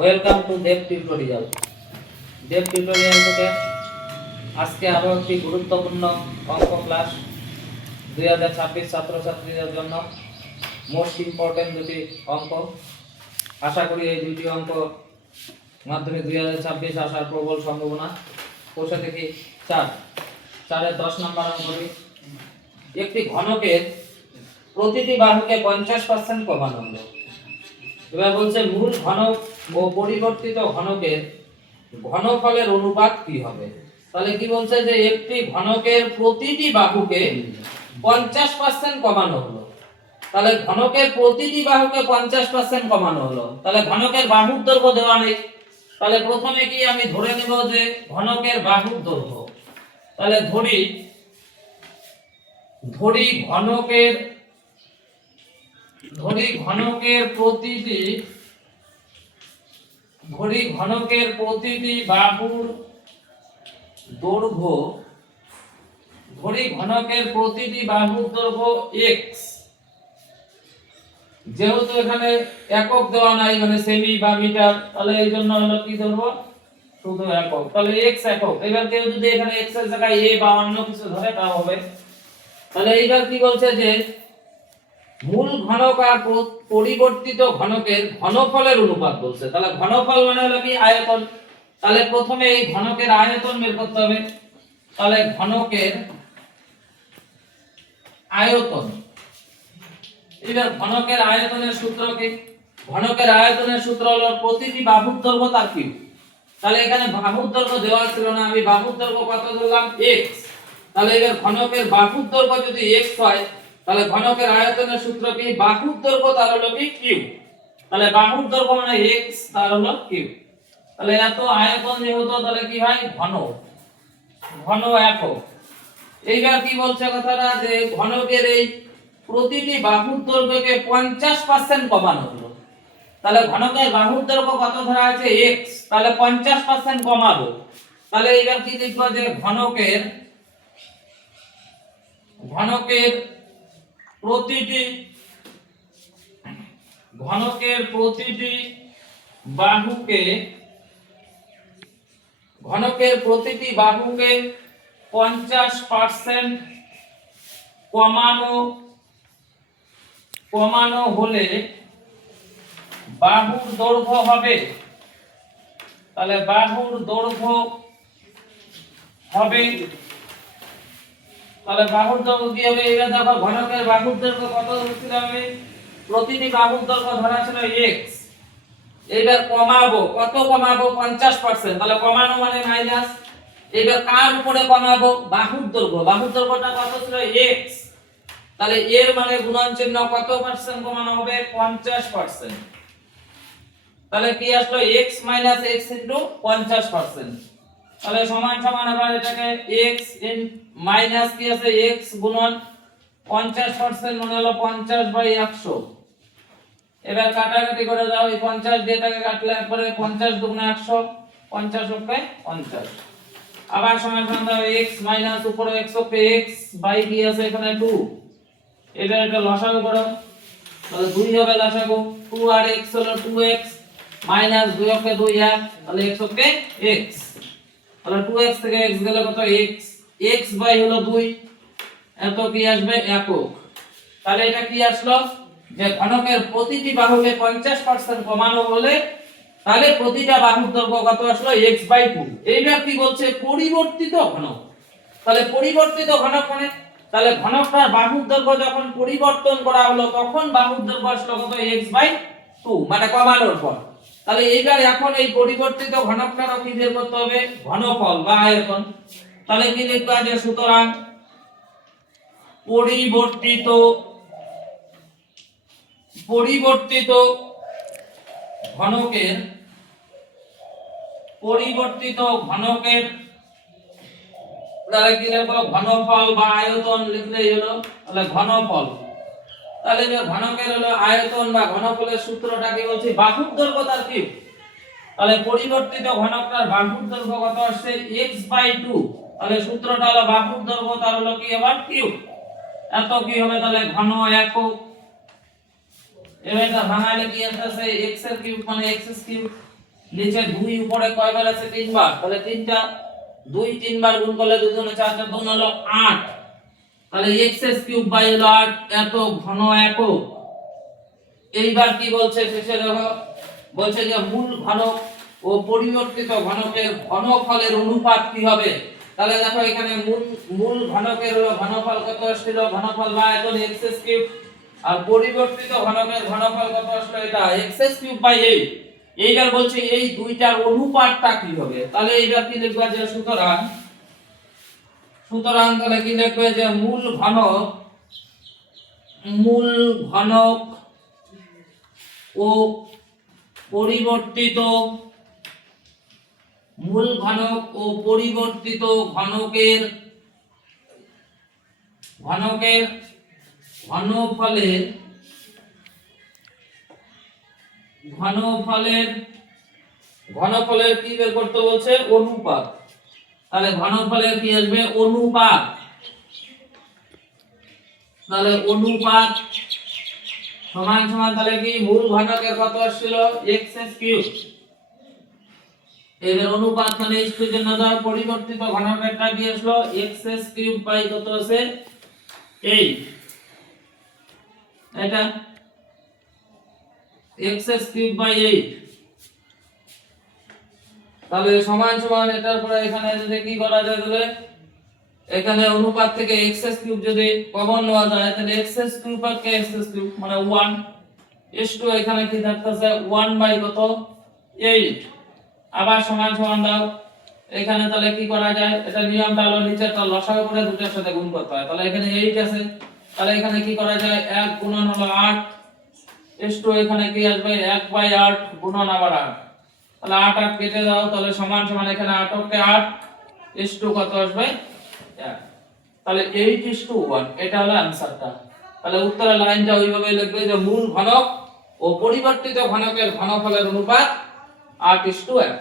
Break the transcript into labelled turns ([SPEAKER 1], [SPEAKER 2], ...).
[SPEAKER 1] Welcome to Dev tutorial Dev tutorial থেকে আজকে আরও একটি গুরুত্বপূর্ণ অঙ্ক ক্লাস দুই হাজার ছাব্বিশ ছাত্রছাত্রীদের জন্য মোস্ট ইম্পর্টেন্ট দুটি অঙ্ক। আশা করি এই দুটি অঙ্ক মাধ্যমে দুই হাজার ছাব্বিশ আসার প্রবল সম্ভাবনা কোষে দেখি। চার। চারের দশ নম্বর অঙ্কটি। একটি ঘনকের প্রতিটি বাহুকে পঞ্চাশ পার্সেন্ট কমানো এবার বলছে মূল ঘনক ও পরিবর্তিত ঘনকের ঘনফলের অনুপাত কি হবে? তাহলে কি বলছে যে একটি ঘনকের প্রতিটি বাহুকে পঞ্চাশ পার্সেন্ট কমানো হলো। তাহলে ঘনকের প্রতিটি বাহুকে পঞ্চাশ পার্সেন্ট কমানো হলো। তাহলে ঘনকের বাহুর দৈর্ঘ্য দেওয়া নেই। তাহলে প্রথমে কি আমি ধরে নেব যে ঘনকের বাহুর দৈর্ঘ্য? তাহলে ধরি ধরি ঘনকের ধরি ঘনকের প্রতিটি ধরি ঘনকের প্রতিটি বাহুর দৈর্ঘ্য, ধরি ঘনকের প্রতিটি বাহুর দৈর্ঘ্য x যেহেতু এখানে একক দেওয়া নাই মানে সেমি বা মিটার, তাহলে এই জন্য হলো কি ধরবো? শুধু একক। তাহলে x একক। এবার কেউ যদি এখানে x এর জায়গায় a বা অন্য কিছু ধরে তা হবে। তাহলে এইবার কি বলছে যে মূল ঘনক আর পরিবর্তিত ঘনকের ঘনফলের অনুপাত বলছে। তাহলে ঘনফল মানে হলো কি? আয়তন। তাহলে প্রথমে এই ঘনকের আয়তন বের করতে হবে। তাহলে ঘনকের আয়তন। এবার ঘনকের আয়তনের সূত্র কি? ঘনকের আয়তনের সূত্র হলো প্রতিটি বাহুর দৈর্ঘ্য তার কিউব তাহলে এখানে বাহুর দৈর্ঘ্য দেওয়া ছিল না। আমি বাহুর দৈর্ঘ্য কত ধরলাম? x তাহলে এবার ঘনকের বাহুর দৈর্ঘ্য যদি x হয় তাহলে ঘনকের আয়তনের সূত্র কি? বাহুর দৈর্ঘ্য তার হলো কি? কিউব তাহলে বাহুর দৈর্ঘ্য মানে x, তার হলো কিউব তাহলে এত আয়তন যেহেতু, তাহলে কি হয়? ঘন। ঘন একক। এইবার কি বলছে কথাটা? যে ঘনকের এই প্রতিটি বাহুর দৈর্ঘ্যকে পঞ্চাশ পার্সেন্ট কমানো হলো। তাহলে ঘনকের বাহুর দৈর্ঘ্য কত ধরা আছে? X তাহলে পঞ্চাশ পার্সেন্ট কমাবো তাহলে এইবার কি লিখব যে ঘনকের ঘনকের প্রতিটি ঘনকের প্রতিটি বাহুকে, ঘনকের প্রতিটি বাহুকে পঞ্চাশ পার্সেন্ট কমানো কমানো হলে বাহুর দৈর্ঘ্য হবে। তাহলে বাহুর দৈর্ঘ্য হবে তাহলে বাহুর দৈর্ঘ্য কি হবে এবার দেখো ঘনকের বাহুর দৈর্ঘ্য কত ধরছিল আমি? প্রতিটি বাহুর দৈর্ঘ্য ধরা ছিল x এবার কমাবো, কত কমাবো? পঞ্চাশ পার্সেন্ট তাহলে কমানো মানে মাইনাস এবার কার উপরে কমাবো? বাহুর দৈর্ঘ্য বাহুর দৈর্ঘ্যটা কত ছিল x? তাহলে এর মানে গুণন চিহ্ন কত পার্সেন্ট কমানো হবে? পঞ্চাশ পার্সেন্ট তাহলে কি আসলো? X মাইনাস x ইন্টু পঞ্চাশ পার্সেন্ট তাহলে সমান সমান আবার এটাকে x ইন মাইনাস কি আছে? x গুণন পঞ্চাশ পার্সেন্ট মানে হলো পঞ্চাশ বাই একশো। এবার কাটাকাটি করে দাও, এই পঞ্চাশ দিয়ে তাকে কাটলে একবারে পঞ্চাশ দুগুণে একশো, পঞ্চাশ ওকে পঞ্চাশ। আবার সমান সমান দাও এক্স মাইনাস উপরে এক্স ওকে এক্স বাই কি আছে এখানে টু এটা এটা লসাগু করো। তাহলে দুই হবে লসাগু। টু আর এক্স হলো টু এক্স মাইনাস দুই ওকে দুই এক, তাহলে এক্স ওকে এক্স তাহলে টু এক্স থেকে এক্স গেলে কত? এক্স এক্স বাই হলো দুই। এত কি আসবে? একক। তাহলে এটা কি আসলো? যে ঘনকের প্রতিটি বাহুকে পঞ্চাশ পার্সেন্ট কমানো হলে তাহলে প্রতিটা বাহুর দৈর্ঘ্য কত আসলো? বাই টু এইবার কি বলছে? পরিবর্তিত ঘনক। তাহলে পরিবর্তিত ঘনক মানে? তাহলে ঘনকটার বাহুর দৈর্ঘ্য যখন পরিবর্তন করা হলো, তখন বাহুর দৈর্ঘ্য আসলো কত? বাই টু মানে কমানোর পর। তাহলে এইবার এখন এই পরিবর্তিত ঘনকটারও কি বের করতে হবে? ঘনফল, বা আয়তন। তাহলে কি লিখতে আছে সুতরাং পরিবর্তিত পরিবর্তিত ঘনকের পরিবর্তিত ঘনকের, তাহলে কি লিখব? ঘনফল বা আয়তন লিখলেই হলো, তাহলে ঘনফল। তাহলে ঘনকের হলো আয়তন বা ঘনফলের সূত্রটা কি বলছি বাহুর দৈর্ঘ্য তার কি? তাহলে পরিবর্তিত ঘনকটার বাহুর দৈর্ঘ্য কত আসছে? x বাই টু তাহলে সূত্রটা হলো বাহুর দৈর্ঘ্য তার হলো কি? আবার কিউব এত কি হবে? তাহলে ঘন একক। এবার এটা ভাঙালে কি আসছে x এর কিউব মানে x কিউব নিচে দুই, উপরে কয়বার আছে? তিনবার। তাহলে তিনটা, দুই, তিনবার গুণ করলে দুজনে চার চার দুগুণ হলো আট। তাহলে এক্স এস কিউব বাই হলো আট, এত ঘন একক। এইবার কি বলছে? শেষে দেখো, বলছে যে মূল ঘনক ও পরিবর্তিত ঘনকের ঘনফলের অনুপাত কি হবে? তাহলে দেখো এখানে মূল মূল ঘনকের হলো ঘনফল কত আসছিল? ঘনফল বা এখন এক্স এস কিউব। আর পরিবর্তিত ঘনকের ঘনফল কত আসলো এটা? X S cube by eight এইবার বলছে এই দুইটার অনুপাতটা কি হবে? তাহলে এইবার কি লিখবা যে সুতরাং সুতরাং তাহলে কি লিখবে যে মূল ঘনক মূল ঘনক ও পরিবর্তিত, মূল ঘনক ও পরিবর্তিত ঘনকের ঘনকের ঘনফলের ঘনফলের ঘনফলের কি বের করতে বলছে? অনুপাত। তাহলে ঘনফলের কি আসবে? অনুপাত। তাহলে অনুপাত সমান সমান তাহলে কি? মূল ঘনকের কত আসছিল? এক্স এস কিউব এবার অনুপাত মানে জন্য দাও পরিবর্তিত ঘনকেরটা কি আসলো? এক্স এস কিউব বাই কত আছে? 8 এটা? এক্স এস কিউব বাই 8 তাহলে সমান সমান এটার পরে এখানে যদি কি করা যায় তাহলে? এখানে অনুপাত থেকে এক্স এস কিউব যদি কমন নেওয়া যায়, তাহলে এক্স এস কিউব আর কে এক্স এস কিউব মানে 1 এস টু এখানে কি থাকতেছে? 1 বাই কত? 8 আবার সমান সমান দাও। এখানে তাহলে কি করা যায়? এটা নিয়মটা হলো নিচেরটা লসাগু করে দুটোর সাথে গুণ করতে হয়। তাহলে এখানে 8 আছে। তাহলে এখানে কি করা যায়? 1 গুণন হলো 8 এস টু এখানে কি আসবে? 1 বাই 8 গুণন আবার 8 তাহলে আট আট কেটে দাও, তাহলে সমান সমান এখানে আট অক্টে আট, এস টু কত আসবে? তাহলে এইট ইস টু ওয়ান এটা হলো অ্যান্সারটা তাহলে উত্তরের লাইনটা ওইভাবে লিখবে যে মূল ঘনক ও পরিবর্তিত ঘনকের ঘনফলের অনুপাত আট ইস টু এক।